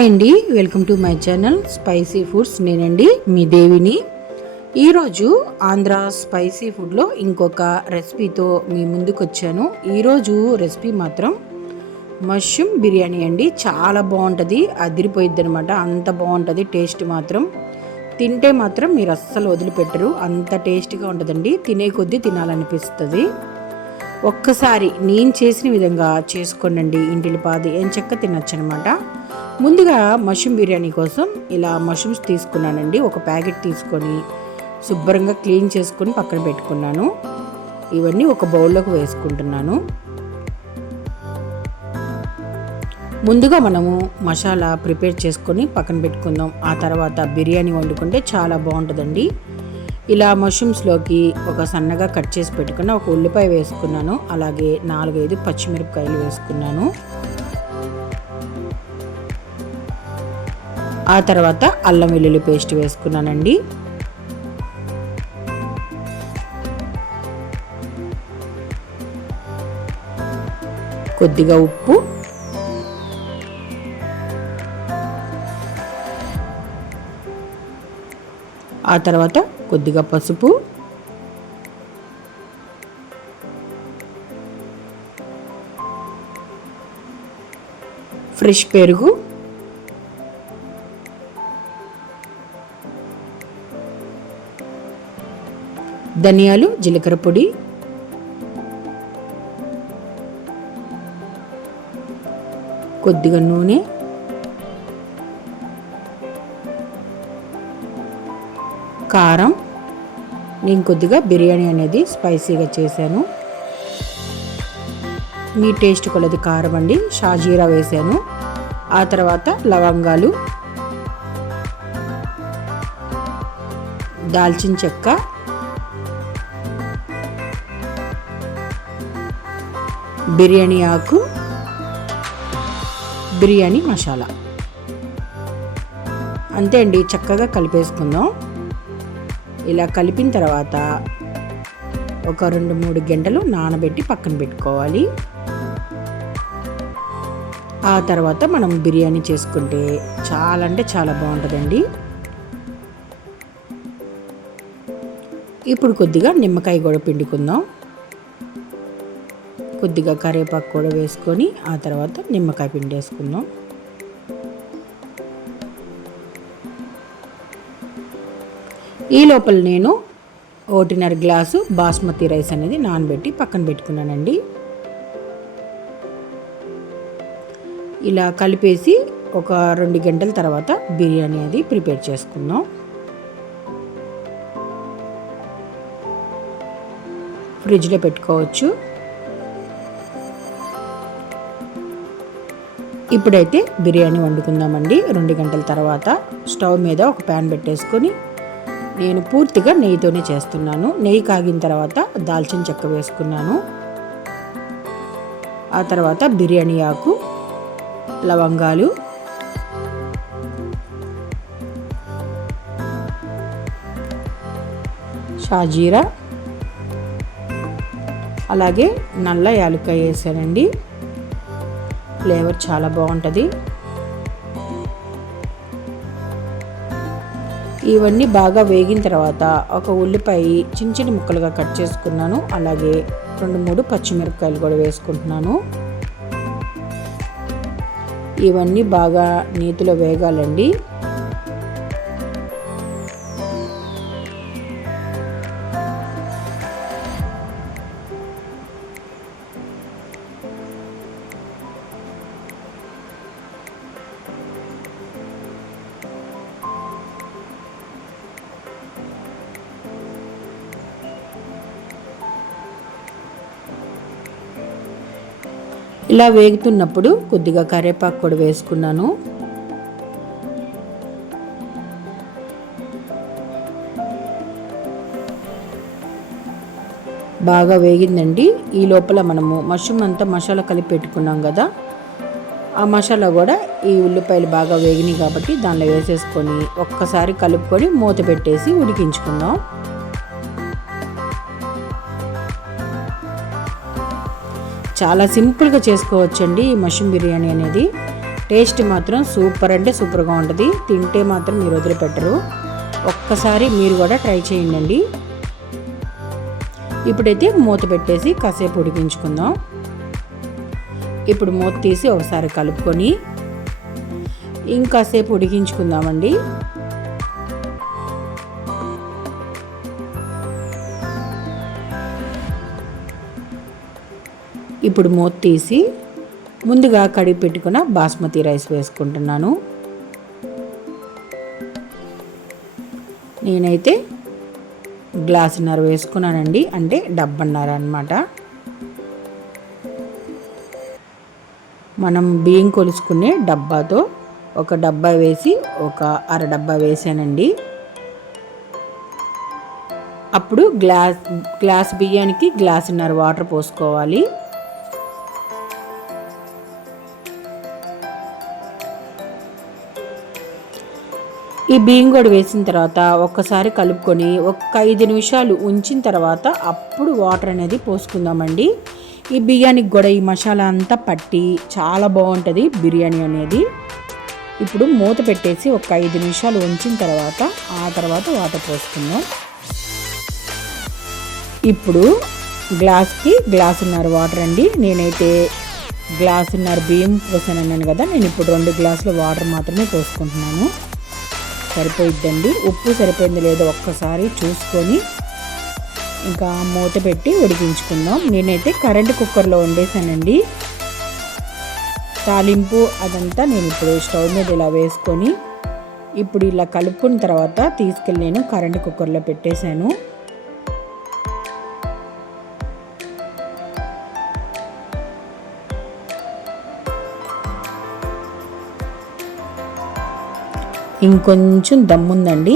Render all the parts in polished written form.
Hi అండి, welcome to my channel spicy foods. నేనండి మీ దేవిని. ఈరోజు ఆంధ్ర స్పైసీ ఫుడ్లో ఇంకొక రెసిపీతో మీ ముందుకు వచ్చాను. ఈరోజు రెసిపీ మాత్రం మష్రూమ్ బిర్యానీ అండి. చాలా బాగుంటుంది, అదిరిపోయిద్ది అనమాట. అంత బాగుంటుంది టేస్ట్ మాత్రం. తింటే మాత్రం మీరు అస్సలు వదిలిపెట్టరు, అంత టేస్ట్గా ఉంటుందండి. తినే కొద్దీ తినాలనిపిస్తుంది. ఒక్కసారి నేను చేసిన విధంగా చేసుకోండి, ఇంటిలిపాది ఎంచక్క తినొచ్చు అనమాట. ముందుగా మష్రూమ్ బిర్యానీ కోసం ఇలా మష్రూమ్స్ తీసుకున్నానండి. ఒక ప్యాకెట్ తీసుకొని శుభ్రంగా క్లీన్ చేసుకొని పక్కన పెట్టుకున్నాను. ఇవన్నీ ఒక బౌల్లోకి వేసుకుంటున్నాను. ముందుగా మనము మసాలా ప్రిపేర్ చేసుకొని పక్కన పెట్టుకుందాం. ఆ తర్వాత బిర్యానీ వండుకుంటే చాలా బాగుంటుందండి. ఇలా మష్రూమ్స్లోకి ఒక సన్నగా కట్ చేసి పెట్టుకున్న ఒక ఉల్లిపాయ వేసుకున్నాను. అలాగే 4-5 పచ్చిమిరపకాయలు వేసుకున్నాను. ఆ తర్వాత అల్లం వెల్లుల్లి పేస్ట్ వేసుకున్నానండి. కొద్దిగా ఉప్పు, ఆ తర్వాత కొద్దిగా పసుపు, ఫ్రెష్ పెరుగు, ధనియాలు, జీలకర్ర పొడి, కొద్దిగా నూనె, కారం. నేను కొద్దిగా బిర్యానీ అనేది స్పైసీగా చేశాను. మీ టేస్ట్ కొలది కారం అండి. షాజీరా వేశాను. ఆ తర్వాత లవంగాలు, దాల్చిన చెక్క, బిర్యానీ ఆకు, బిర్యానీ మసాలా. అంతే అండి, చక్కగా కలిపేసుకుందాం. ఇలా కలిపిన తర్వాత ఒక 2-3 గంటలు నానబెట్టి పక్కన పెట్టుకోవాలి. ఆ తర్వాత మనం బిర్యానీ చేసుకుంటే చాలా అంటే చాలా బాగుంటుందండి. ఇప్పుడు కొద్దిగా నిమ్మకాయ కూడా పిండుకుందాం. కొద్దిగా కరివేపాకు కూడా వేసుకొని ఆ తర్వాత నిమ్మకాయ పిండేసుకుందాం. ఈ లోపల నేను 1.5 గ్లాసు బాస్మతి రైస్ అనేది నానబెట్టి పక్కన పెట్టుకున్నానండి. ఇలా కలిపేసి ఒక 2 గంటల తర్వాత బిర్యానీ అది ప్రిపేర్ చేసుకుందాం. ఫ్రిడ్జ్లో పెట్టుకోవచ్చు. ఇప్పుడైతే బిర్యానీ వండుకుందామండి. 2 గంటల తర్వాత స్టవ్ మీద ఒక ప్యాన్ పెట్టేసుకొని, నేను పూర్తిగా నెయ్యితోనే చేస్తున్నాను. నెయ్యి కాగిన తర్వాత దాల్చిన చెక్క వేసుకున్నాను. ఆ తర్వాత బిర్యానీ ఆకు, లవంగాలు, షాజీరా, అలాగే నల్ల యాలక్కాయ వేసానండి. ఫ్లేవర్ చాలా బాగుంటుంది. ఇవన్నీ బాగా వేగిన తర్వాత ఒక ఉల్లిపాయ చిన్న చిన్న ముక్కలుగా కట్ చేసుకున్నాను. అలాగే 2-3 పచ్చిమిరపకాయలు కూడా వేసుకుంటున్నాను. ఇవన్నీ బాగా నీతిలో వేగాలండి. ఇలా వేగుతున్నప్పుడు కొద్దిగా కరివేపాకు కూడా వేసుకున్నాను. బాగా వేగిందండి. ఈ లోపల మనము మష్రూమ్ అంతా మసాలా కలిపి పెట్టుకున్నాం కదా, ఆ మసాలా కూడా ఈ ఉల్లిపాయలు బాగా వేగినాయి కాబట్టి దానిలో వేసేసుకొని ఒక్కసారి కలుపుకొని మూత పెట్టేసి ఉడికించుకుందాం. చాలా సింపుల్గా చేసుకోవచ్చండి ఈ మష్రూమ్ బిర్యానీ అనేది. టేస్ట్ మాత్రం సూపర్ అంటే సూపర్గా ఉంటుంది. తింటే మాత్రం మీరు వదిలిపెట్టరు. ఒక్కసారి మీరు కూడా ట్రై చేయండి. ఇప్పుడైతే మూత పెట్టేసి కాసేపు ఉడికించుకుందాం. ఇప్పుడు మూత తీసి ఒకసారి కలుపుకొని ఇంకాసేపు ఉడికించుకుందామండి. ఇప్పుడు మూత తీసి ముందుగా కడిగి పెట్టుకున్న బాస్మతి రైస్ వేసుకుంటున్నాను. నేనైతే గ్లాసున్నర వేసుకున్నానండి, అంటే డబ్బన్నర అన్నమాట. మనం బియ్యం కొలుసుకునే డబ్బాతో ఒక డబ్బా వేసి ఒక అర డబ్బా వేసానండి. అప్పుడు గ్లాస్ బియ్యానికి గ్లాసున్నర వాటర్ పోసుకోవాలి. ఈ బియ్యం కూడా వేసిన తర్వాత ఒక్కసారి కలుపుకొని ఒక 5 నిమిషాలు ఉంచిన తర్వాత అప్పుడు వాటర్ అనేది పోసుకుందామండి. ఈ బియ్యానికి కూడా ఈ మసాలా అంతా పట్టి చాలా బాగుంటుంది బిర్యానీ అనేది. ఇప్పుడు మూత పెట్టేసి ఒక 5 నిమిషాలు ఉంచిన తర్వాత ఆ తర్వాత వాటర్ పోసుకుందాం. ఇప్పుడు గ్లాస్కి గ్లాసున్నర వాటర్ అండి. నేనైతే గ్లాసున్నర బియ్యం పోసానన్నాను కదా, నేను ఇప్పుడు 2 గ్లాసుల వాటర్ మాత్రమే పోసుకుంటున్నాను. సరిపోయిద్దండి. ఉప్పు సరిపోయింది లేదో ఒక్కసారి చూసుకొని ఇంకా మూత పెట్టి ఉడికించుకుందాం. నేనైతే కరెంట్ కుక్కర్లో వండేసానండి. తాలింపు అదంతా నేను ఇప్పుడు స్టవ్ మీద ఇలా వేసుకొని ఇప్పుడు ఇలా కలుపుకున్న తర్వాత తీసుకెళ్ళి నేను కరెంట్ కుక్కర్లో పెట్టేశాను. ఇంకొంచెం దమ్ముందండి.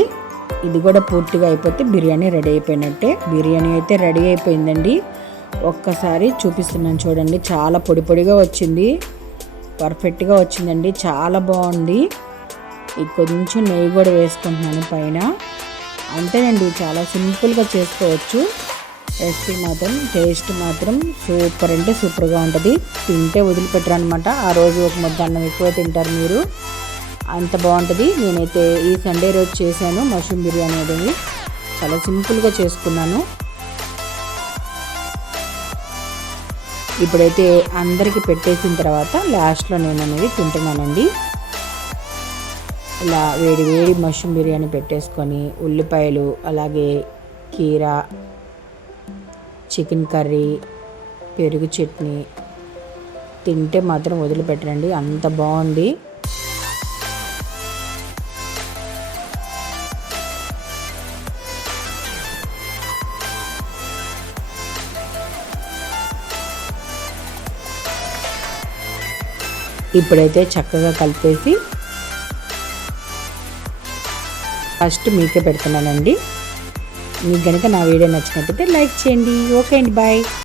ఇది కూడా పూర్తిగా అయిపోతే బిర్యానీ రెడీ అయిపోయినట్టే. బిర్యానీ అయితే రెడీ అయిపోయిందండి. ఒక్కసారి చూపిస్తున్నాను చూడండి. చాలా పొడి పొడిగా వచ్చింది, పర్ఫెక్ట్గా వచ్చిందండి, చాలా బాగుంది. కొంచెం నెయ్యి కూడా వేసుకుంటున్నాను పైన. అంతేనండి, చాలా సింపుల్గా చేసుకోవచ్చు. రెసిపీ మాత్రం టేస్ట్ మాత్రం సూపర్ అంటే సూపర్గా ఉంటుంది. తింటే వదిలిపెట్టరు అనమాట. ఆ రోజు ఒక ముద్ద అన్నం ఎక్కువ తింటారు మీరు, అంత బాగుంటుంది. నేనైతే ఈ సండే రోజు చేశాను మష్రూమ్ బిర్యానీ అనేది. చాలా సింపుల్గా చేసుకున్నాను. ఇప్పుడైతే అందరికీ పెట్టేసిన తర్వాత లాస్ట్లో నేను అనేది తింటున్నానండి. ఇలా వేడి వేడి మష్రూమ్ బిర్యానీ పెట్టేసుకొని ఉల్లిపాయలు, అలాగే కీరా, చికెన్ కర్రీ, పెరుగు చట్నీ తింటే మాత్రం వదిలిపెట్టరండి, అంత బాగుంది. ఇప్పుడైతే చక్కగా కలిపేసి ఫస్ట్ మీకే పెడుతున్నానండి. మీకు కనుక నా వీడియో నచ్చినట్టయితే లైక్ చేయండి. ఓకే అండి, బాయ్.